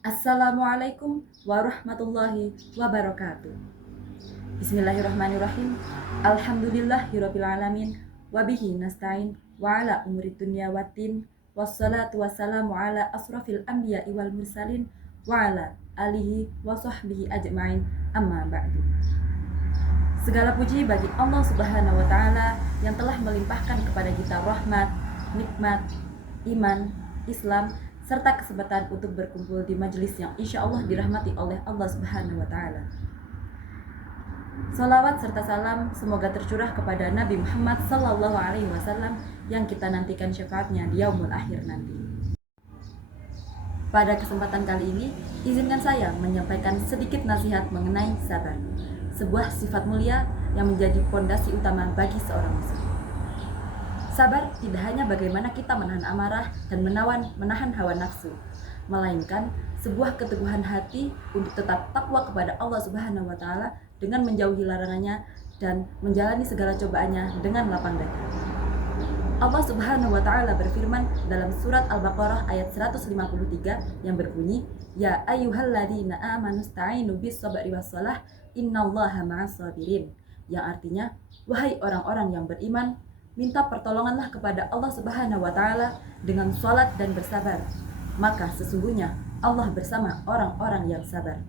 Assalamualaikum warahmatullahi wabarakatuh. Bismillahirrahmanirrahim. Alhamdulillahirabbil alamin wa bihi nasta'in wa ala umuri dunya waddin. Wassalatu wassalamu ala asrafil anbiya'i wal mursalin wa ala alihi wa sahbihi ajma'in. Amma ba'du. Segala puji bagi Allah Subhanahu wa taala yang telah melimpahkan kepada kita rahmat, nikmat, iman, Islam serta kesempatan untuk berkumpul di majelis yang insya Allah dirahmati oleh Allah Subhanahu wa taala. Salawat serta salam semoga tercurah kepada Nabi Muhammad Sallallahu Alaihi Wasallam yang kita nantikan syafaatnya di yaumul akhir nanti. Pada kesempatan kali ini, izinkan saya menyampaikan sedikit nasihat mengenai sabar, sebuah sifat mulia yang menjadi fondasi utama bagi seorang muslim. Sabar tidak hanya bagaimana kita menahan amarah dan menahan hawa nafsu, melainkan sebuah keteguhan hati untuk tetap takwa kepada Allah Subhanahu wa taala dengan menjauhi larangannya dan menjalani segala cobaannya dengan lapang dada. Allah Subhanahu wa taala berfirman dalam surat Al-Baqarah ayat 153 yang berbunyi, "Ya ayyuhalladzina amanu sta'inu bis-sabri was-shalah, innallaha ma'as-sabirin." Yang artinya, wahai orang-orang yang beriman, minta pertolonganlah kepada Allah Subhanahu wa taala dengan salat dan bersabar. Maka sesungguhnya Allah bersama orang-orang yang sabar.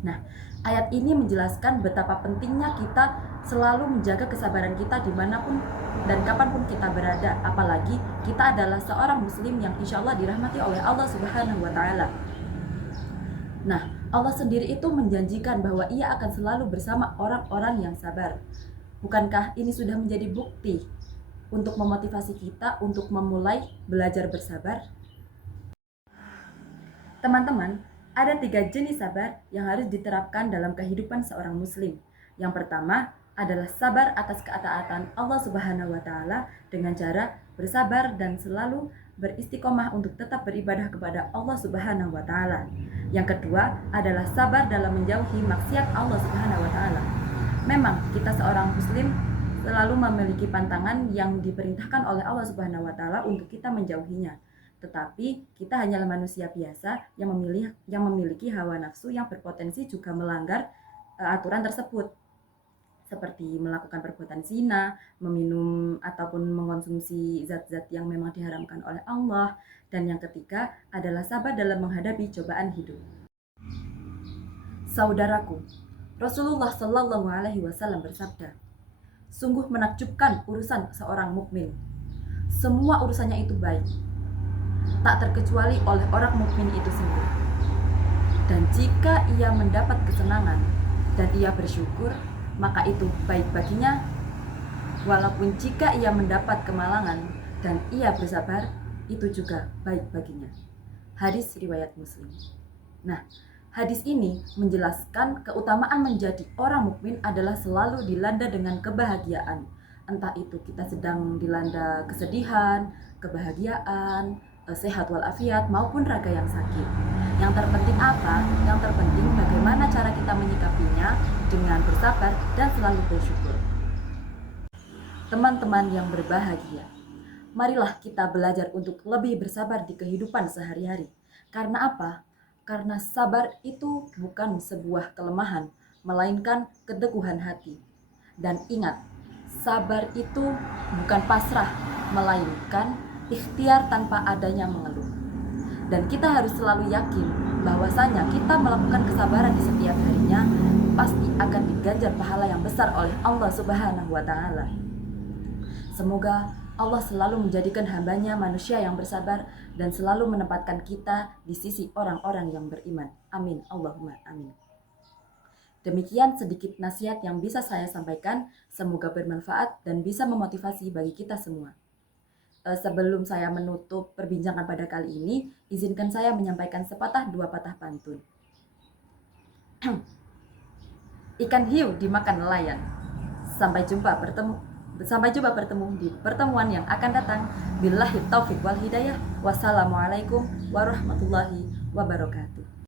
Nah, ayat ini menjelaskan betapa pentingnya kita selalu menjaga kesabaran kita dimanapun dan kapanpun kita berada, apalagi kita adalah seorang muslim yang insya Allah dirahmati oleh Allah Subhanahu wa taala. Nah, Allah sendiri itu menjanjikan bahwa Ia akan selalu bersama orang-orang yang sabar. Bukankah ini sudah menjadi bukti untuk memotivasi kita untuk memulai belajar bersabar? Teman-teman, ada 3 jenis sabar yang harus diterapkan dalam kehidupan seorang muslim. Yang pertama adalah sabar atas ketaatan Allah Subhanahu wa taala dengan cara bersabar dan selalu beristiqomah untuk tetap beribadah kepada Allah Subhanahu wa taala. Yang kedua adalah sabar dalam menjauhi maksiat Allah Subhanahu wa taala. Memang kita seorang muslim selalu memiliki pantangan yang diperintahkan oleh Allah Subhanahu wa taala untuk kita menjauhinya. Tetapi kita hanyalah manusia biasa yang memiliki hawa nafsu yang berpotensi juga melanggar aturan tersebut, seperti melakukan perbuatan zina, meminum ataupun mengkonsumsi zat-zat yang memang diharamkan oleh Allah. Dan yang ketiga adalah sabar dalam menghadapi cobaan hidup. Saudaraku, Rasulullah Shallallahu Alaihi Wasallam bersabda, sungguh menakjubkan urusan seorang mukmin. Semua urusannya itu baik, tak terkecuali oleh orang mukmin itu sendiri. Dan jika ia mendapat kesenangan dan ia bersyukur, maka itu baik baginya. Walaupun jika ia mendapat kemalangan dan ia bersabar, itu juga baik baginya. Hadis riwayat Muslim. Nah, hadis ini menjelaskan keutamaan menjadi orang mukmin adalah selalu dilanda dengan kebahagiaan. Entah itu kita sedang dilanda kesedihan, kebahagiaan, sehat walafiat maupun raga yang sakit. Yang terpenting apa? Yang terpenting bagaimana cara kita menyikapinya dengan bersabar dan selalu bersyukur. Teman-teman yang berbahagia, marilah kita belajar untuk lebih bersabar di kehidupan sehari-hari. Karena apa? Karena sabar itu bukan sebuah kelemahan, melainkan keteguhan hati. Dan ingat, sabar itu bukan pasrah, melainkan ikhtiar tanpa adanya mengeluh. Dan kita harus selalu yakin bahwasanya kita melakukan kesabaran di setiap harinya pasti akan diganjar pahala yang besar oleh Allah Subhanahu wa taala. Semoga Allah selalu menjadikan hambanya manusia yang bersabar dan selalu menempatkan kita di sisi orang-orang yang beriman. Amin. Allahumma amin. Demikian sedikit nasihat yang bisa saya sampaikan. Semoga bermanfaat dan bisa memotivasi bagi kita semua. Sebelum saya menutup perbincangan pada kali ini, izinkan saya menyampaikan sepatah dua patah pantun. Ikan hiu dimakan nelayan. Sampai jumpa bertemu di pertemuan yang akan datang. Billahi taufiq wal hidayah. Wassalamualaikum warahmatullahi wabarakatuh.